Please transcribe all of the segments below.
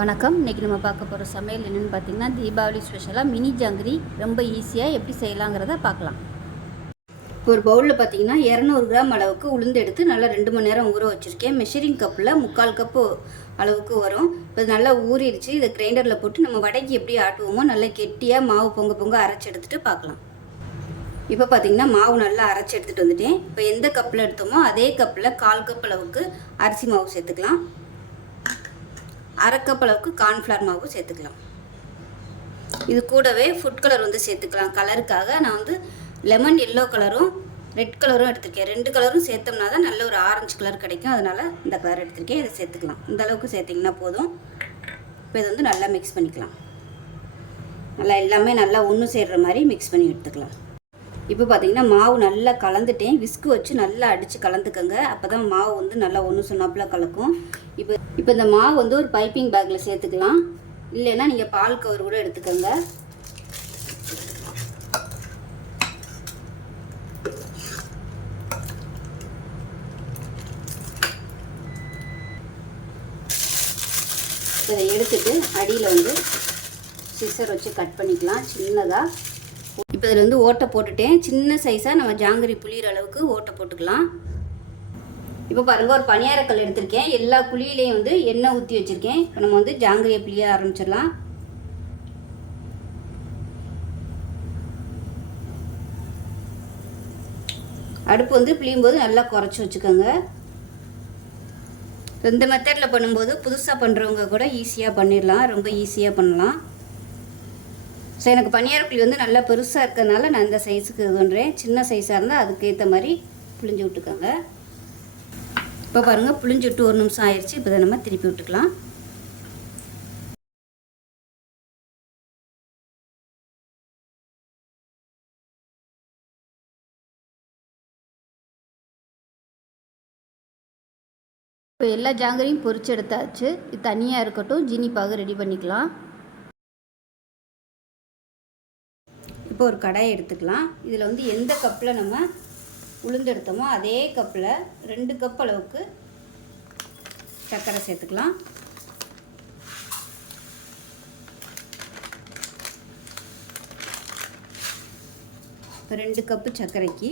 வணக்கம். இன்றைக்கி நம்ம பார்க்க போகிற சமையல் என்னென்னு பார்த்தீங்கன்னா தீபாவளி ஸ்பெஷலாக மினி ஜாங்கிரி ரொம்ப ஈஸியாக எப்படி செய்யலாங்கிறத பார்க்கலாம். ஒரு பவுலில் பார்த்தீங்கன்னா இரநூறு கிராம் அளவுக்கு உளுந்து எடுத்து நல்லா ரெண்டு மணி நேரம் ஊற வச்சுருக்கேன். மெஷரிங் கப்பில் முக்கால் கப்பு அளவுக்கு வரும். இப்போ நல்லா ஊறிடுச்சு. இதை கிரைண்டரில் போட்டு நம்ம வடைக்கு எப்படி ஆட்டுவோமோ நல்லா கெட்டியாக மாவு பொங்க பொங்க அரைச்சி எடுத்துகிட்டு பார்க்கலாம். இப்போ பார்த்திங்கன்னா மாவு நல்லா அரைச்சி எடுத்துகிட்டு வந்துட்டேன். இப்போ எந்த கப்பில் எடுத்தோமோ அதே கப்பில் கால் கப் அளவுக்கு அரிசி மாவு சேர்த்துக்கலாம். அரை கப் அளவுக்கு கார்ன்ஃப்ளவர் மாவு சேர்த்துக்கலாம். இது கூடவே ஃபுட் கலர் வந்து சேர்த்துக்கலாம். கலருக்காக நான் வந்து லெமன் எல்லோ கலரும் ரெட் கலரும் எடுத்திருக்கேன். ரெண்டு கலரும் சேர்த்தோம்னா தான் நல்ல ஒரு ஆரஞ்சு கலர் கிடைக்கும். அதனால் இந்த கலர் எடுத்திருக்கேன். இதை சேர்த்துக்கலாம். இந்த அளவுக்கு சேர்த்திங்கன்னா போதும். இப்போ இதை வந்து நல்லா மிக்ஸ் பண்ணிக்கலாம். நல்லா எல்லாமே நல்லா ஒன்று சேர்கிற மாதிரி மிக்ஸ் பண்ணி எடுத்துக்கலாம். இப்போ பார்த்தீங்கன்னா மாவு நல்லா கலந்துட்டேன். விஸ்கு வச்சு நல்லா அடித்து கலந்துக்கோங்க. அப்போ தான் மாவு வந்து நல்லா ஒன்று சொன்னாப்புல கலக்கும். இப்போ இப்போ இந்த மாவு வந்து ஒரு பைப்பிங் பேக்கில் சேர்த்துக்கலாம். இல்லைன்னா நீங்கள் பால் கவர் கூட எடுத்துக்கோங்க. இதை எடுத்துட்டு அடியில் வந்து சிசர் வச்சு கட் பண்ணிக்கலாம் சின்னதாக இப்போ இதில் வந்து ஓட்டை போட்டுட்டேன். சின்ன சைஸாக நம்ம ஜாங்கிரி புளியிற அளவுக்கு ஓட்டை போட்டுக்கலாம். இப்போ பாருங்கள் ஒரு பணியாரக்கல் எடுத்திருக்கேன். எல்லா குழியிலையும் வந்து எண்ணெய் ஊற்றி வச்சுருக்கேன். இப்போ நம்ம வந்து ஜாங்கிரியை புளிய ஆரம்பிச்சிடலாம். அடுப்பு வந்து புளியும் போது நல்லா குறைச்சி வச்சுக்கோங்க. இந்த மெத்தடில் பண்ணும்போது புதுசாக பண்ணுறவங்க கூட ஈஸியாக பண்ணிடலாம். ரொம்ப ஈஸியாக பண்ணலாம். ஸோ எனக்கு பனியார புளி வந்து நல்லா பெருசாக இருக்கிறதுனால நான் இந்த சைஸுக்கு இது பண்ணுறேன் சின்ன சைஸாக இருந்தால் அதுக்கேற்ற மாதிரி புளிஞ்சு விட்டுக்கோங்க. இப்போ பாருங்கள் புளிஞ்சு விட்டு ஒரு நிமிஷம் ஆயிடுச்சு. இப்போ நம்ம திருப்பி விட்டுக்கலாம். இப்போ எல்லா ஜாங்கரையும் பொரிச்சு எடுத்தாச்சு. இது தனியாக இருக்கட்டும். ஜீனி பாகு ரெடி பண்ணிக்கலாம். இப்போ ஒரு கடாயை எடுத்துக்கலாம். இதில் வந்து எந்த கப்பில் நம்ம உளுந்தெடுத்தோமோ அதே கப்பில் ரெண்டு கப் அளவுக்கு சர்க்கரை சேர்த்துக்கலாம். இப்போ ரெண்டு கப்பு சர்க்கரைக்கு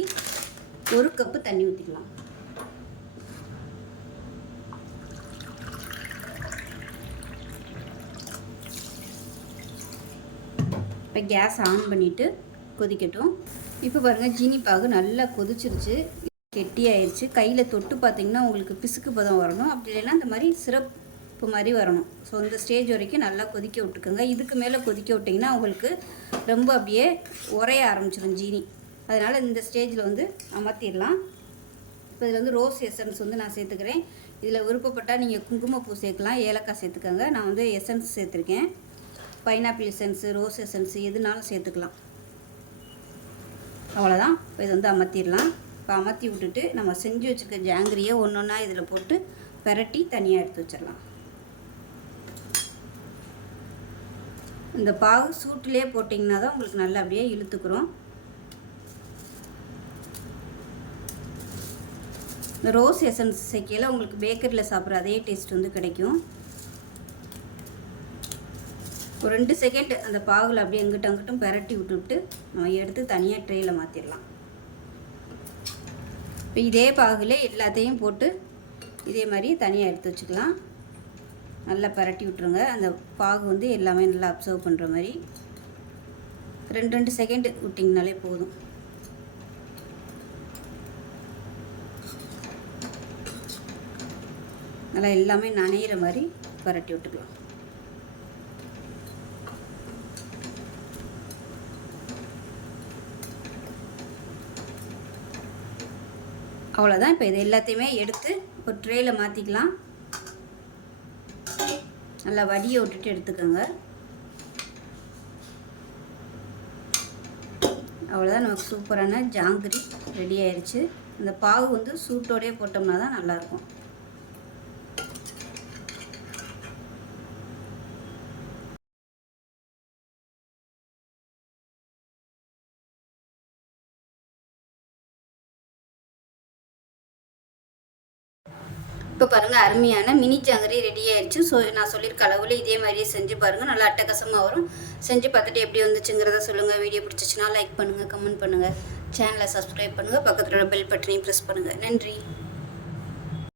ஒரு கப்பு தண்ணி ஊற்றிக்கலாம் இப்போ கேஸ் ஆன் பண்ணிவிட்டு கொதிக்கட்டும். இப்போ பாருங்கள் ஜீனி பாகு நல்லா கொதிச்சிருச்சு. கெட்டியாயிருச்சு. கையில் தொட்டு பார்த்தீங்கன்னா உங்களுக்கு பிசுக்கு பதம் வரணும். அப்படி இல்லைன்னா இந்த மாதிரி சிறப்பு மாதிரி வரணும். ஸோ இந்த ஸ்டேஜ் வரைக்கும் நல்லா கொதிக்க விட்டுக்கோங்க. இதுக்கு மேலே கொதிக்க விட்டிங்கன்னா உங்களுக்கு ரொம்ப அப்படியே உரைய ஆரம்பிச்சிடும் ஜீனி. அதனால் இந்த ஸ்டேஜில் வந்து அமர்த்திடலாம். இப்போ இதில் வந்து ரோஸ் எசன்ஸ் வந்து நான் சேர்த்துக்கிறேன். இதில் விருப்பப்பட்டால் நீங்கள் குங்குமப்பூ சேர்க்கலாம். ஏலக்காய் சேர்த்துக்கோங்க. நான் வந்து எசன்ஸ் சேர்த்துருக்கேன். பைனாப்பிள் எசன்ஸு ரோஸ் எசன்ஸு எதுனாலும் சேர்த்துக்கலாம். அவ்வளோதான். இப்போ இது வந்து அமர்த்திடலாம். இப்போ அமர்த்தி விட்டுட்டு நம்ம செஞ்சு வச்சுருக்க ஜாங்கிரியை ஒன்று ஒன்றா இதில் போட்டு பெரட்டி தனியாக எடுத்து வச்சிடலாம். இந்த பாகு சூட்டிலே போட்டிங்கன்னா தான் உங்களுக்கு நல்லா அப்படியே இழுத்துக்கிறோம். இந்த ரோஸ் எசன்ஸ் சேர்க்கையில் உங்களுக்கு பேக்கரியில் சாப்பிட்ற அதே டேஸ்ட் வந்து கிடைக்கும். ஒரு ரெண்டு செகண்ட் அந்த பாகுல அப்படியே எங்கிட்ட அங்கிட்டும் பெரட்டி விட்டுவிட்டு நம்ம எடுத்து தனியாக ட்ரேயில் மாற்றிடலாம் இப்போ இதே பாகுல எல்லாத்தையும் போட்டு இதே மாதிரி தனியாக எடுத்து வச்சுக்கலாம். நல்லா பரட்டி விட்ருங்க அந்த பாகு வந்து எல்லாமே நல்லா அப்சர்வ் பண்ணுற மாதிரி. ரெண்டு ரெண்டு செகண்ட் விட்டிங்கனாலே போதும். நல்லா எல்லாமே நனையிற மாதிரி பரட்டி விட்டுக்கலாம். அவ்வளோதான் இப்போ இது எல்லாத்தையுமே எடுத்து ஒரு ட்ரேயில் மாற்றிக்கலாம் நல்லா வடியை விட்டுட்டு எடுத்துக்கோங்க. அவ்வளோதான் நமக்கு சூப்பரான ஜாங்கிரி ரெடி ஆயிடுச்சு இந்த பாகு வந்து சூட்டோடயே போட்டோம்னா தான் நல்லாயிருக்கும். இப்போ பாருங்கள் அருமையான மினி ஜாங்கரி ரெடி ஆயிடுச்சு ஸோ நான் சொல்லியிருக்க அளவில் இதே மாதிரியே செஞ்சு பாருங்கள் நல்லா அட்டகாசமாக வரும். செஞ்சு பார்த்துட்டு எப்படி வந்துச்சுங்கிறத சொல்லுங்கள் வீடியோ பிடிச்சிச்சின்னா லைக் பண்ணுங்கள் கமெண்ட் பண்ணுங்கள் சேனலை சப்ஸ்கிரைப் பண்ணுங்கள் பக்கத்தில் உள்ள பெல் பட்டனையும் ப்ரெஸ் பண்ணுங்கள் நன்றி.